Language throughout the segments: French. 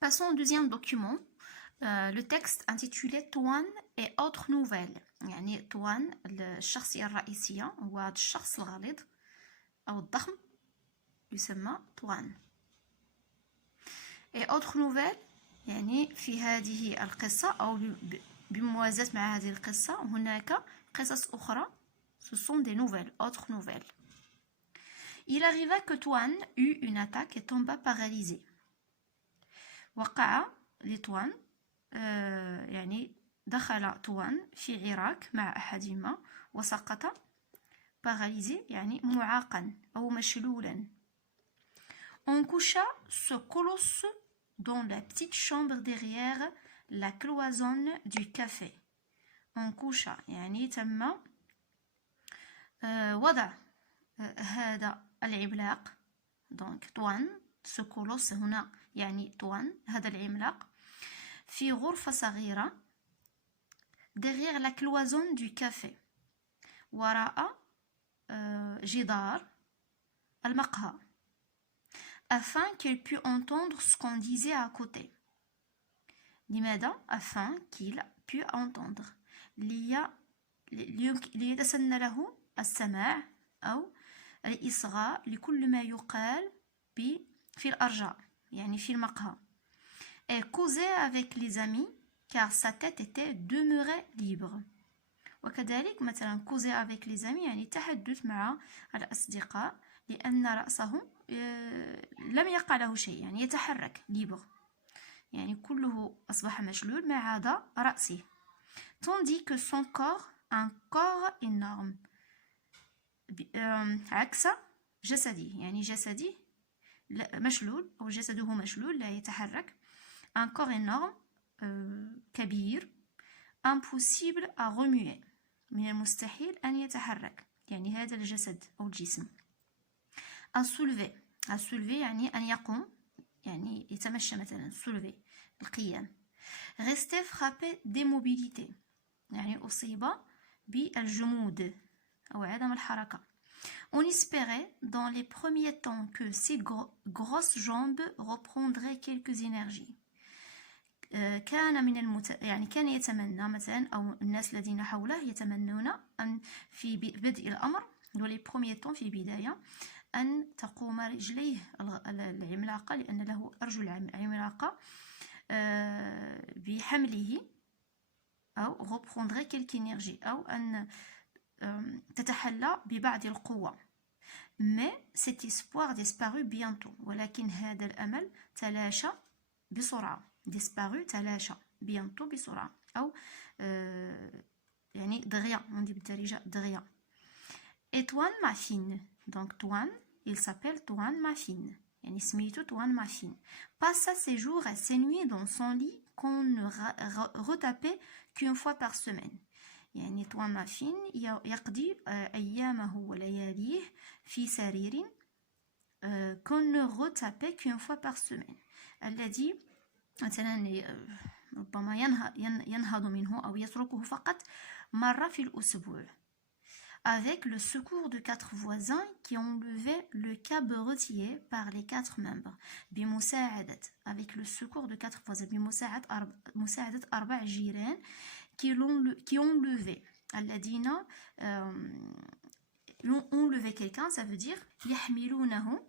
Passons au deuxième document, le texte intitulé توان et autres nouvelles. يعني توان الشخصية الرئيسية هو هذا الشخص الغليظ أو الضخم يسمى توان. et autres nouvelles يعني في هذه القصة أو بموازاة مع هذه القصة هناك قصص أخرى. Ce sont des nouvelles, autres nouvelles. Il arriva que Toine eut une attaque et tomba paralysé. وقع لتوان يعني دخل توان في عراك مع أحدهما وسقط paralysé يعني معاقا أو مشلولا. On coucha ce colosse dans la petite chambre derrière la cloison du café. On coucha يعني تم وضع هذا العملاق donc توان ce colosse هنا يعني توان هذا العملاق في غرفة صغيرة derrière la cloison du café وراء جدار المقهى afin qu'il pût entendre ce qu'on disait à côté. لماذا؟ afin qu'il pût entendre ليتسنى له السماع أو الإصغاء لكل ما يقال في الأرجاء يعني في المقهى. Et causer avec les amis car sa tête était demeurée libre. وكذلك مثلا causer avec les amis يعني تحدث مع الأصدقاء لأن رأسه لم يقع له شيء يعني يتحرك libre يعني كله أصبح مشلول ما عدا رأسه. Tandis que son corps un corps énorme عكس جسدي يعني جسدي مشلول أو جسده مشلول لا يتحرك. Un corps énorme كبير impossible à remuer من المستحيل أن يتحرك يعني هذا الجسد أو الجسم. à soulever يعني أن يقوم يعني يتمشى مثلا soulever القيام. rester frappé d'immobilité يعني أصيب بالجمود أو عدم الحركة. On espérait dans les premiers temps que ses grosses jambes reprendraient quelques énergies. كان يعني كان يتمنى مثلا أو الناس الذين حوله يتمنون أن في بدء الأمر les premiers temps في البداية أن تقوم رجليه العملاقة لأن له أرجل عملاقة بحمله أو reprendrait quelque énergie أو أن تتحلى ببعض القوة. Mais cet espoir disparut bientôt. ولكن هذا الأمل تلاشى بسرعة. disparu تلاشى bientôt بسرعة أو يعني دغيا on dit بالدارجة دغيا. Et Toine Maffin donc Toine il s'appelle Toine Maffin يعني سميتو Toine Maffin passa ses jours et ses nuits dans son lit qu'on ne retapait qu'une fois par semaine. يعني توان مافين يقضي أيامه ولياليه في سرير qu'on ne retapait qu'une fois par semaine الذي مثلا ربما ينهض منه أو يتركه فقط مرة في الأسبوع. avec le secours de 4 voisins qui enlevaient le cabaretier par les 4 membres. بمساعدة avec le secours de 4 voisins بمساعدة 4 جيران qui ont levé الذين ont levé quelqu'un ça veut dire يحملونه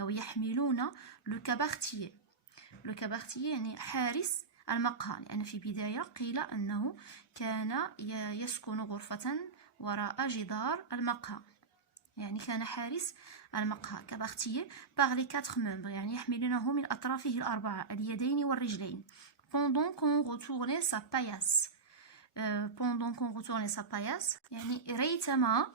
أو يحملون le cabaretier. le cabaretier يعني حارس المقهى لأن في بداية قيل أنه كان يسكن غرفة وراء جدار المقهى يعني كان حارس المقهى cabaretier par les 4 membres يعني يحملونه من أطرافه الأربعة اليدين والرجلين. pendant qu'on retournait sa paillasse pendant qu'on retournait sa paillasse يعني ريتما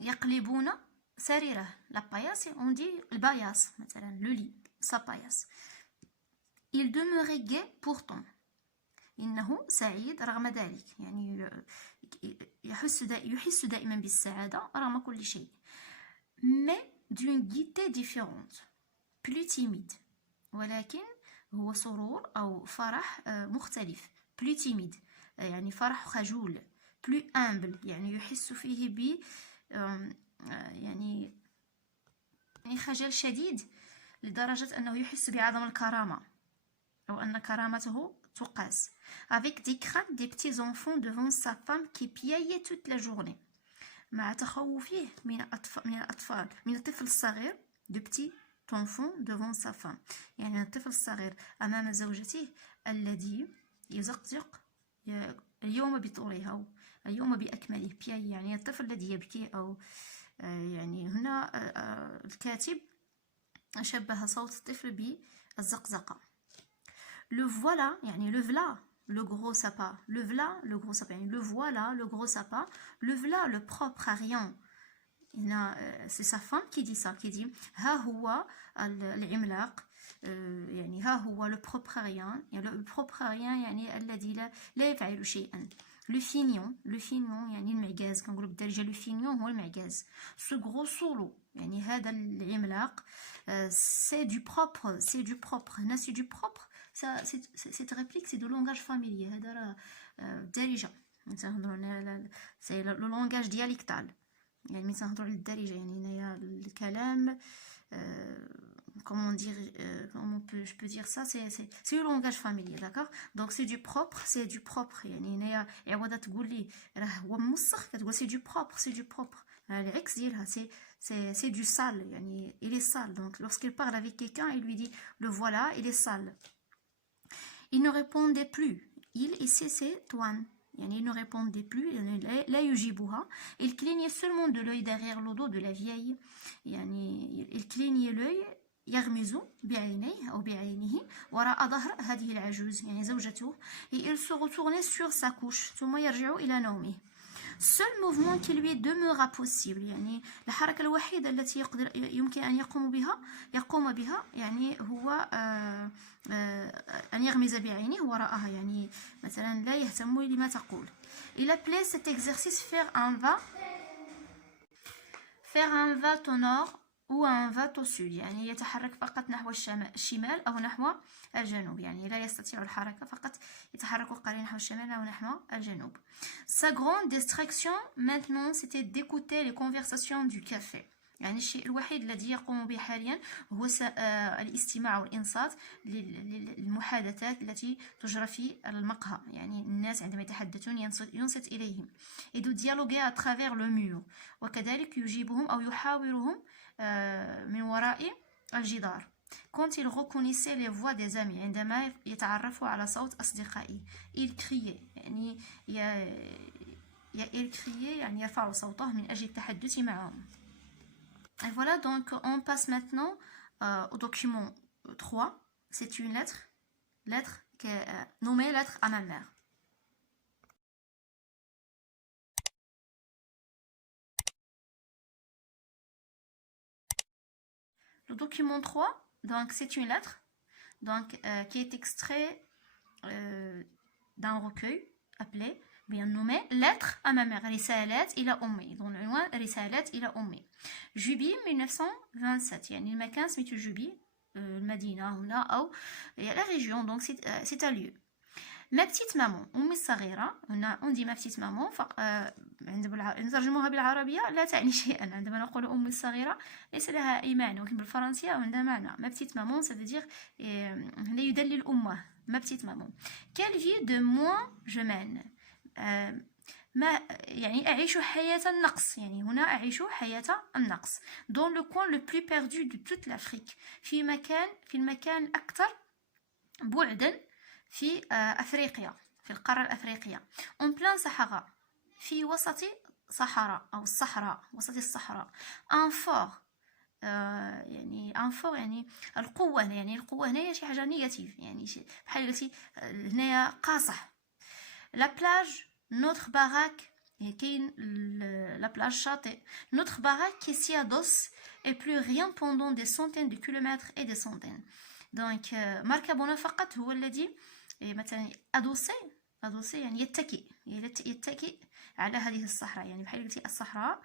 يقلبون سريره la paillasse on dit الباياس مثلا le lit sa paillasse. il demeurait gai pourtant إنه سعيد رغم ذلك يعني يحس دائما بالسعادة رغم كل شيء. mais d'une gaieté différente plus timide ولكن هو سرور أو فرح مختلف. plus timide يعني فرح خجول. plus humble يعني يحس فيه ب يعني خجل شديد لدرجة أنه يحس بعدم الكرامة أو أن كرامته تقاس. avec des craintes des petits enfants devant sa femme qui piaillait toute la journée. مع تخوفه من الطفل الصغير de petit enfant devant sa femme، يعني الطفل الصغير أمام زوجته الذي يزقزق اليوم بطوله أو اليوم بأكمله. بياي يعني الطفل الذي يبكي، أو يعني هنا الكاتب شبه صوت الطفل بالزقزقة. le voilà يعني le voilà le gros sapin، le voilà le gros sapin، يعني le voilà le gros sapin، le voilà le propre à rien. c'est sa femme qui dit ça، qui dit ها هو العملاق، يعني ها هو le propre à rien، يعني le propre à rien يعني الذي لا يفعل شيئا. le fignon يعني المعجاز، كنقولوا بالدارجة le fignon هو المعجاز. ce gros solo يعني هذا العملاق، c'est du propre هنا c'est du propre. cette réplique c'est de langage familier، هذا راه الدارجة، c'est le langage dialectal، يعني ملي تنهضروا على الدارجة يعني هنايا الكلام comment dire je peux dire ça, c'est le langage familier، d'accord. donc c'est du propre يعني هنايا عوضة تقول لي راه هو موسخ كتقول c'est du propre. العكس ديالها c'est du sale، يعني il est sale. donc lorsqu'il parle avec quelqu'un il lui dit le voilà il est sale. il ne répondait plus، il et c'est toi يعني il ne répondait plus، لا يجيبها. il clignait seulement de l'œil derrière le dos de la vieille، يعني il clignait l'œil يغمز بعينيه أو بعينه وراء ظهر هذه العجوز يعني زوجته. et il se retournait sur sa couche ثم يرجع إلى نومه. seul mouvement qui lui demeura possible، يعني الحركة الوحيدة التي يمكن أن يقوم بها يعني هو أن يغمز بعينه وراءها، يعني مثلا لا يهتم لما تقول. il appelait cet exercice faire un va au nord ou un va au sud، يعني يتحرك فقط نحو الشمال أو نحو الجنوب، يعني لا يستطيع الحركة، فقط يتحرك قليلا نحو الشمال أو نحو الجنوب. sa grande distraction maintenant c'était d'écouter les conversations du café، يعني الشيء الوحيد الذي يقوم به حاليا هو الاستماع والإنصات للمحادثات التي تجرى في المقهى، يعني الناس عندما يتحدثون ينصت إليهم. et de dialoguer à travers le mur، وكذلك يجيبهم أو يحاورهم من وراء الجدار. quand il reconnaissait les voix des amis، عندما يتعرف على صوت أصدقائه. il criait يعني il criait يعني يرفع صوته من أجل التحدث معهم. Et voilà, donc on passe maintenant au document 3. C'est une lettre qui est nommée lettre à ma mère. Le document 3, donc c'est une lettre donc, qui est extrait d'un recueil appelé, bien nommé lettre à ma mère. رسالات إلى أمي. donc العنوان رسالات إلى أمي. جوبي 1927 يعني المكان سميتو جوبي، المدينة هنا أو la région donc c'est un lieu. ما petite maman أمي الصغيرة، هنا on dit ma petite maman نترجموها بالعربية لا تعني شيئا. عندما نقول أمي الصغيرة ليس لها أي معنى، ولكن بالفرنسية عندها معنى. ما petite maman ça veut dire هنا يدلل الأمة ma petite maman. quelle vie de moi je mène، ما يعني أعيش حياة النقص، يعني هنا أعيش حياة النقص dans le coin le plus perdu de toute l'Afrique، في المكان الأكثر بعدا في أفريقيا، في القارة الأفريقية. en plein Sahara، في وسط صحراء أو الصحراء، وسط الصحراء. un fort يعني un fort يعني القوة، يعني القوة هنايا شي حاجة نيجاتيف، يعني بحال قلتي هنايا قاصح. la plage notre baraque، كاين la plage شاطئ. notre baraque qui s'y adosse et plus rien pendant des centaines de kilomètres et des centaines. donc مركبنا فقط هو الذي مثلا أدوسي يعني يتكئ على هذه الصحراء، يعني بحال قلتي الصحراء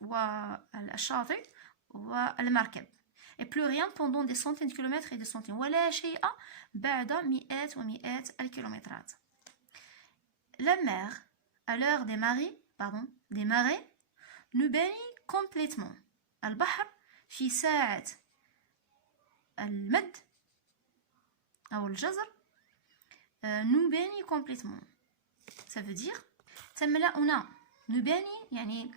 والشاطئ والمركب. et plus rien pendant des centaines de kilomètres et des centaines، ولا شيء بعد مئات ومئات الكيلومترات. la mer à l'heure des marées nous baigne complètement. البحر في ساعة المد أو الجزر نباني complètement. Ça veut dire تملأنا. نباني يعني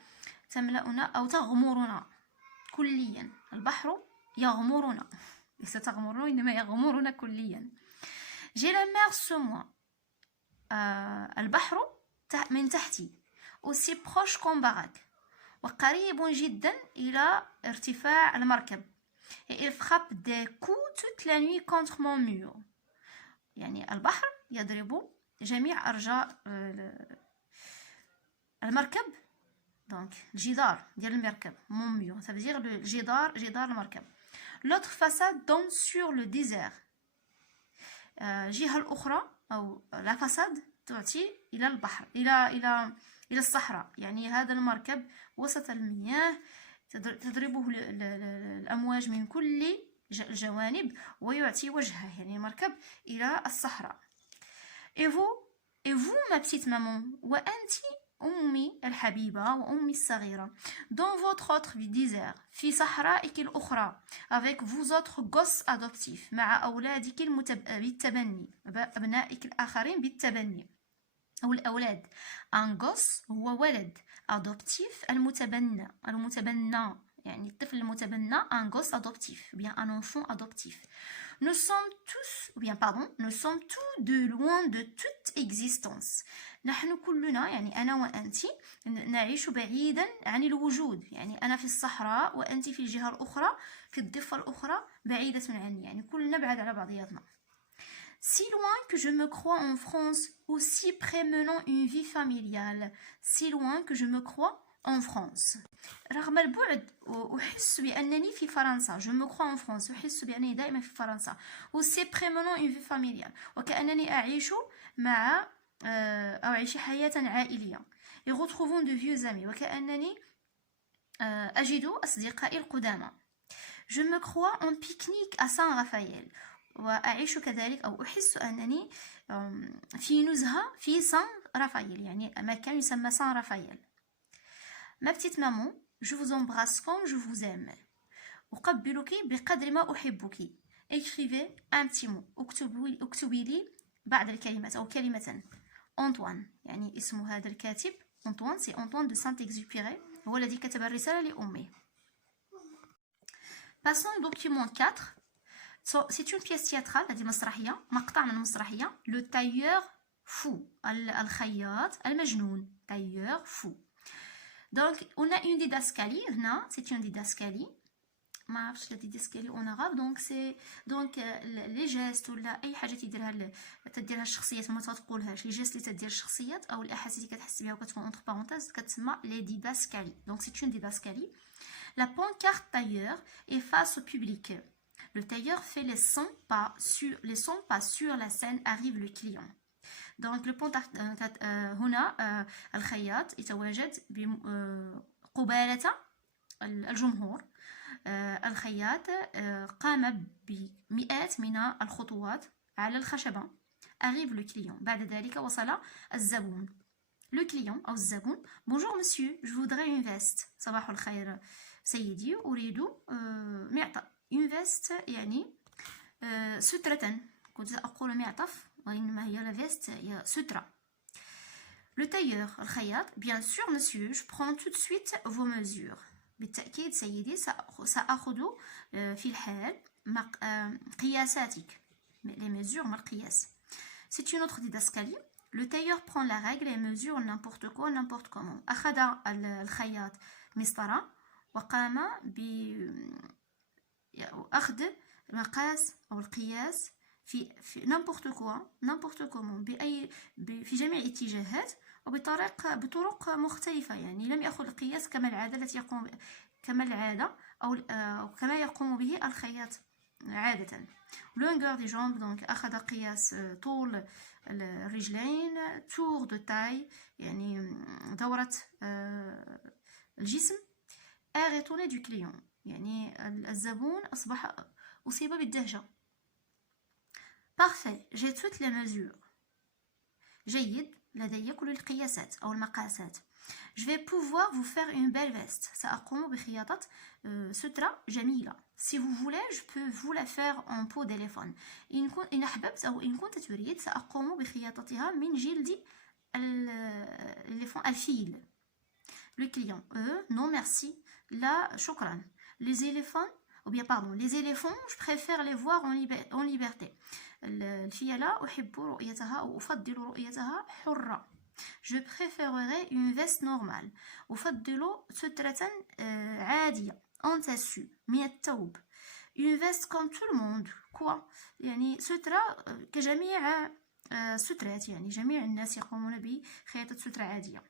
تملأنا أو تغمرنا كليا. البحر يغمرنا، ليس تغمرنا إنما يغمرنا كليا. J'ai la mer sur moi. البحر من تحتي. Aussi proche qu'en baraque. وقريب جدا إلى ارتفاع المركب. Et il frappe des coups toute la nuit contre mon mur. يعني البحر يضرب جميع أرجاء المركب. donc الجدار ديال المركب mon mur. ça veut dire جدار المركب. L'autre façade donne sur le désert. الجهة الأخرى أو la façade تعطي إلى البحر إلى الصحراء. يعني هذا المركب وسط المياه تضربه الأمواج من كل الجوانب ويعطي وجهه يعني المركب إلى الصحراء. Et vous ma petite maman وأنت أمي الحبيبة وأمي الصغيرة. Dans votre autre désert في صحرائك الأخرى. Avec vous autres gosses adoptifs مع أولادك بالتبني. أبنائك الآخرين بالتبني أو الأولاد. un gosse هو ولد. adoptif المتبنى يعني الطفل المتبنى un gosse adoptif ou bien un enfant adoptif. Nous sommes tous de loin de toute existence. نحن كلنا يعني أنا وأنت نعيش بعيدا عن الوجود. يعني أنا في الصحراء وأنت في الجهة الأخرى في الضفة الأخرى بعيدة عني. يعني كلنا بعاد على بعضياتنا. Si loin que je me crois en France, aussi près menant une vie familiale. Si loin que je me crois en France. رغم البعد أحس بأنني في فرنسا. Je me crois en France. أحس بأنني دائما في فرنسا. aussi près menant une vie familiale. وكأنني أعيش مع أو أعيش حياة عائلية. et retrouvons de vieux amis. وكأنني أجد أصدقائي القدامى. Je me crois en pique-nique à Saint-Raphaël. وأعيش كذلك أو أحس أنني في نزهة في سان رافائيل. يعني مكان يسمى سان رافائيل. Ma petite maman, je vous embrasse comme je vous aime. أقبلك بقدر ما أحبك. Écrivez un petit mot. اكتبي لي بعض الكلمات أو كلمة. أنطوان يعني اسم هذا الكاتب أنطوان. سي أنطوان دو سانت-إكزوبيري هو الذي كتب الرسالة لأمه. Passons au document 4. C'est une pièce théâtrale, هذه مسرحية مقطع من مسرحية. Le tailleur fou. الخياط المجنون. tailleur fou. Donc on a une didascalie هنا. c'est une didascalie. ما عرفتش لا didascalie en arabe. donc c'est donc les gestes ولا اي حاجه تديرها الشخصيات ما تقولهاش. les gestes اللي تدير الشخصيات او الاحاسيس اللي كتحس بها وكتكون entre parenthèses كتسمى les didascalies. donc c'est une didascalie. La pancarte tailleur est face au public. Le tailleur fait les 100 pas sur la scène. Arrive le client. Donc le هنا الخياط يتواجد قبالة الجمهور. الخياط قام بمئات من الخطوات على الخشبة. arrive le client. بعد ذلك وصل الزبون. le client أو الزبون. bonjour monsieur, je voudrais une veste. صباح الخير سيدي أريد معطف. une veste يعني سترة. كنت أقول معطف وإنما هي la veste هي سترة. le tailleur الخياط. bien sûr monsieur, je prends tout de suite vos mesures. بالتأكيد سيدي سأخذ في الحال قياساتك. les mesures ما القياس. c'est une autre didascalie. le tailleur prend la règle et mesure n'importe quoi n'importe comment. أخذ الخياط مسطرة وقام بأخذ المقاس أو القياس في n'importe quoi n'importe comment في جميع الاتجاهات بطرق مختلفة. يعني لم يأخذ القياس كما العادة التي يقوم كما العادة أو كما يقوم به الخياط عادة. longueur des jambes. donc أخذ قياس طول الرجلين. tour de taille يعني دورة الجسم. air étonné du client يعني الزبون أصيب بالدهشة. parfait, j'ai toutes les mesures. جيد، لدي كل القياسات أو المقاسات. Je vais pouvoir vous faire une belle veste. سأقوم بخياطة سترة جميلة. Si vous voulez, je peux vous la faire en peau d'éléphant. إن أحببت أو إن كنت تريد سأقوم بخياطتها من جلد الفيل. Le client, non merci, là, شكرا. Les éléphants, ou bien pardon, les éléphants, je préfère les voir en liberté. الفيلة أحب رؤيتها أو أفضل رؤيتها حرة. Je préférerais une veste normale. أفضل سترة عادية en tissu من الثوب. Une veste comme tout le monde. Quoi? يعني سترة كجميع سترات، يعني جميع الناس يقومون بخياطة سترة عادية.